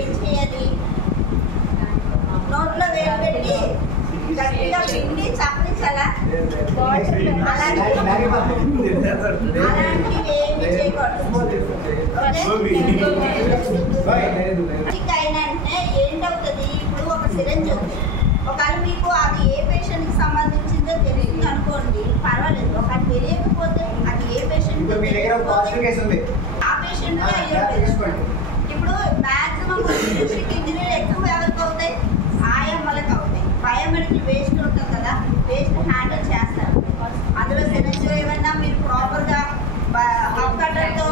ఏం చేయాలి? నోట్లో వేలు పెట్టి గట్టిగా పిండి చప్పరించాలా? అలాంటివి ఏమి చేయకూడదు. అయినంటే ఏంటవుతుంది? ఇప్పుడు ఒక సిరంజ్ ఉంది, ఒకవేళ మీకు అది ఏ పేషెంట్కి సంబంధించిందో తెలియదు అనుకోండి, పర్వాలేదు. ఒకవేళ తెలియకపోతే అది ఏ పేషెంట్ ఆ పేషెంట్ ఇప్పుడు మ్యాక్సిమం ఇంజనీర్ ఎక్కువ ఎవరికి అవుతాయి? ఆయమ్మలకు అవుతాయి. బయోమెడికల్ వేస్ట్ ఉంటుంది కదా, వేస్ట్ హ్యాండిల్ చేస్తారు. అందులో సిరంజ్ ఏమన్నా మీరు ప్రాపర్గా హబ్ కట్టర్తో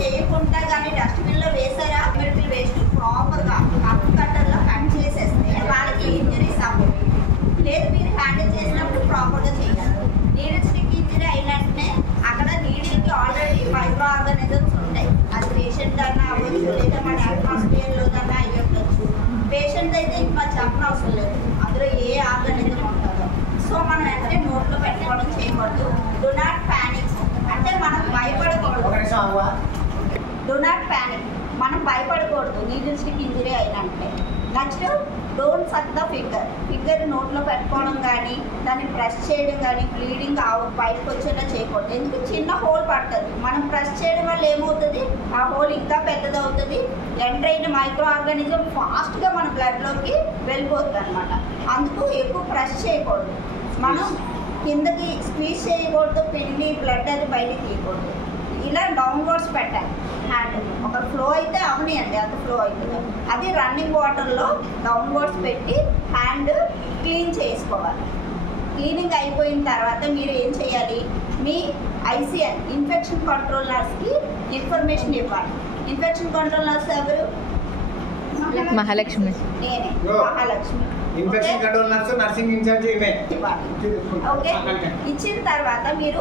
చేయకుండా కానీ డస్ట్బిన్లో వేసారా, మెడికల్ వేస్ట్ ప్రాపర్గా హబ్ కట్టర్లో కట్ చేసేస్తే వాళ్ళకి ఇంజరీస్ అవ్వదు. లేదు మీరు హ్యాండిల్ చేసినప్పుడు ప్రాపర్గా చేయాలి. నీడిల్ స్టిక్ ఇంజరీ అయినట్టే అక్కడ నీడిల్కి ఆల్రెడీ మైక్రో ఆర్గానిజమ్స్ ఉంటాయి. అది పేషెంట్ కన్నా అవ్వచ్చు, లేదా మన అట్మాస్ఫియర్లో కన్నా అయ్యొచ్చు. పేషెంట్ అయితే ఇంకా చెప్పనవసరం లేదు, అందులో ఏ ఆర్గానిజం ఉంటుందో. సో మనం వెంటనే నోట్లో పెట్టుకోవడం చేయకూడదు. డు నాట్ ప్యానిక్ అంటే మనం భయపడకూడదు. డు నాట్ ప్యానిక్, మనం భయపడకూడదు నీడిల్ స్టిక్ ఇంజరీ అయినంటే. Next don't suck the finger నోట్లో పెట్టుకోవడం కానీ, దాన్ని ప్రెస్ చేయడం కానీ, బ్లీడింగ్ బయటకు వచ్చేలా చేయకూడదు. ఎందుకు? చిన్న హోల్ పడుతుంది. మనం ప్రెస్ చేయడం వల్ల ఏమవుతుంది? ఆ హోల్ ఇంకా పెద్దది అవుతుంది. ఎంటర్ అయిన మైక్రో ఆర్గానిజం ఫాస్ట్గా మన బ్లడ్లోకి వెళ్ళిపోతుంది అనమాట. అందుకు ఎక్కువ ప్రెస్ చేయకూడదు. మనం కిందకి స్క్వీజ్ చేయకూడదు, పిండి బ్లడ్ అది బయటకి తీయకూడదు. ఇలా డౌన్వర్డ్స్ పెట్టాలి హ్యాండ్. ఒక ఫ్లో అయితే అవనియండి, అంత ఫ్లో అవుతుంది. అది రన్నింగ్ వాటర్లో డౌన్వర్డ్స్ పెట్టి హ్యాండ్ క్లీన్ చేసుకోవాలి. క్లీనింగ్ అయిపోయిన తర్వాత మీరు ఏం చేయాలి? మీ ఐసీఎన్ ఇన్ఫెక్షన్ కంట్రోల్ నర్స్కి ఇన్ఫర్మేషన్ ఇవ్వాలి. ఇన్ఫెక్షన్ కంట్రోల్ నర్స్ ఎవరు? మహాలక్ష్మి. నేనే Mahalakshmi. Infection control nurse, nursing in charge ఇవే. ఓకే, ఇచ్చిన తర్వాత మీరు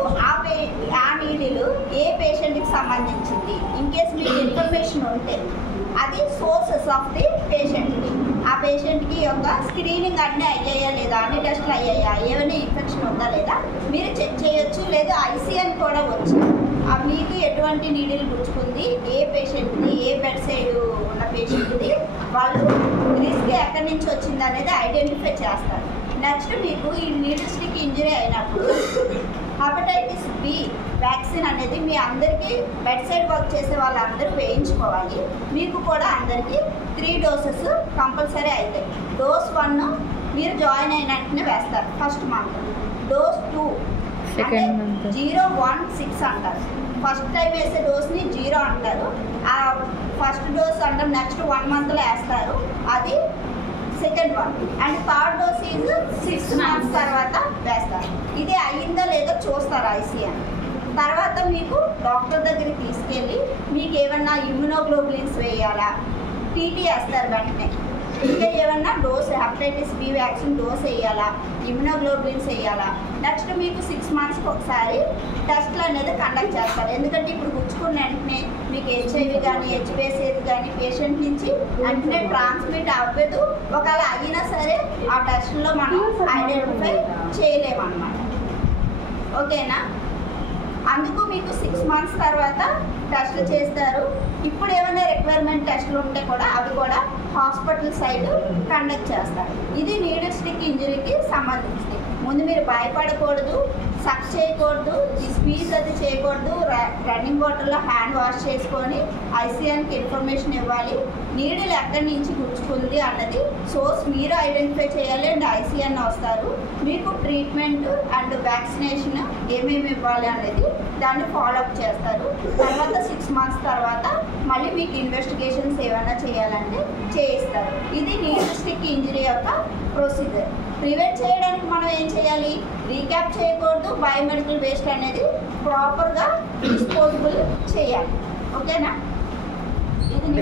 ఆ నీడిలు ఏ పేషెంట్కి సంబంధించింది ఇన్ కేస్ మీకు ఇన్ఫర్మేషన్ ఉంటే అది సోర్సెస్ ఆఫ్ ది పేషెంట్కి, ఆ పేషెంట్కి యొక్క స్క్రీనింగ్ అన్నీ అయ్యాయా లేదా, అన్ని టెస్టులు అయ్యాయా, ఏమైనా ఇన్ఫెక్షన్ ఉందా లేదా మీరు చెక్ చేయొచ్చు. లేదా ఐసీఎన్ కూడా వచ్చి మీకు ఎటువంటి నీడిల్ గుచ్చుకుంది, ఏ పేషెంట్ది, ఏ బెడ్ సైడ్ ఉన్న పేషెంట్ది, వాళ్ళు రిస్క్ ఎక్కడి నుంచి వచ్చింది అనేది ఐడెంటిఫై చేస్తారు. నెక్స్ట్ మీకు ఈ నీడిల్ స్టిక్ ఇంజరీ అయినప్పుడు హెపటైటిస్ బి వ్యాక్సిన్ అనేది మీ అందరికీ బెడ్ సైడ్ వర్క్ చేసే వాళ్ళందరూ వేయించుకోవాలి. మీకు కూడా అందరికీ 3 డోసెస్ కంపల్సరీ అవుతాయి. డోస్ 1 మీరు జాయిన్ అయిన వెంటనే వేస్తారు ఫస్ట్ మంత్. డోస్ 2 అంటే 0, 1, 6 అంటారు. ఫస్ట్ టైం వేసే డోస్ని 0 అంటారు. ఆ ఫస్ట్ డోస్ అంటే నెక్స్ట్ 1 మంత్లో వేస్తారు, అది second 1. And third dose is 6 months తర్వాత వేస్తారు. ఇది అయ్యిందో లేదో చూస్తారు ఐసీఎన్. తర్వాత మీకు డాక్టర్ దగ్గరికి తీసుకెళ్ళి మీకు ఏమన్నా ఇమ్యునోగ్లోబులిన్స్ వేయాలా, టీటీ వేస్తారు వెంటనే. ఇంకా ఏమన్నా dose hepatitis B vaccine dose వేయాలా, ఇమ్యునోగ్లోబులిన్స్ వేయాలా. నెక్స్ట్ మీకు 6 మంత్స్కి ఒకసారి టెస్ట్లు అనేది కండక్ట్ చేస్తారు. ఎందుకంటే ఇప్పుడు గుచ్చుకున్న వెంటనే మీకు హెచ్ఐవి కానీ హెచ్పిఎస్ఏది కానీ పేషెంట్ నుంచి వెంటనే ట్రాన్స్మిట్ అవ్వదు. ఒకవేళ అయినా సరే ఆ టెస్ట్లో మనం ఐడెంటిఫై చేయలేమన్నమాట. ఓకేనా? అందుకు మీకు 6 మంత్స్ తర్వాత టెస్ట్లు చేస్తారు. ఇప్పుడు ఏమైనా రిక్వైర్మెంట్ టెస్టులు ఉంటే కూడా అవి కూడా హాస్పిటల్ సైడ్ కండక్ట్ చేస్తారు. ఇది నీడిల్ స్టిక్ ఇంజరీకి సంబంధించింది. ముందు మీరు భయపడకూడదు, సక్ చేయకూడదు, ఈ స్పీడ్ అది చేయకూడదు. రన్నింగ్ వాటర్లో హ్యాండ్ వాష్ చేసుకొని ఐసీఎన్కి ఇన్ఫర్మేషన్ ఇవ్వాలి. నీడిల్ ఎక్కడి నుంచి గుచ్చుకుంది అన్నది సోర్స్ మీరు ఐడెంటిఫై చేయాలి. అండ్ ఐసీఎన్ వస్తారు, మీకు ట్రీట్మెంట్ అండ్ వ్యాక్సినేషన్ ఏమేమి ఇవ్వాలి అనేది దాన్ని ఫాలోఅప్ చేస్తారు. తర్వాత 6 మంత్స్ తర్వాత మళ్ళీ మీకు ఇన్వెస్టిగేషన్స్ ఏమైనా చేయాలంటే చేయిస్తారు. ఇది నీడిల్ స్టిక్ ఇంజరీ యొక్క ప్రొసీజర్. ప్రివెంట్ చేయడానికి మనం ఏం చేయాలి? రీక్యాప్ చేయకూడదు, బయోమెడికల్ వేస్ట్ అనేది ప్రాపర్గా డిస్పోజబుల్ చేయాలి. ఓకేనా? ఇది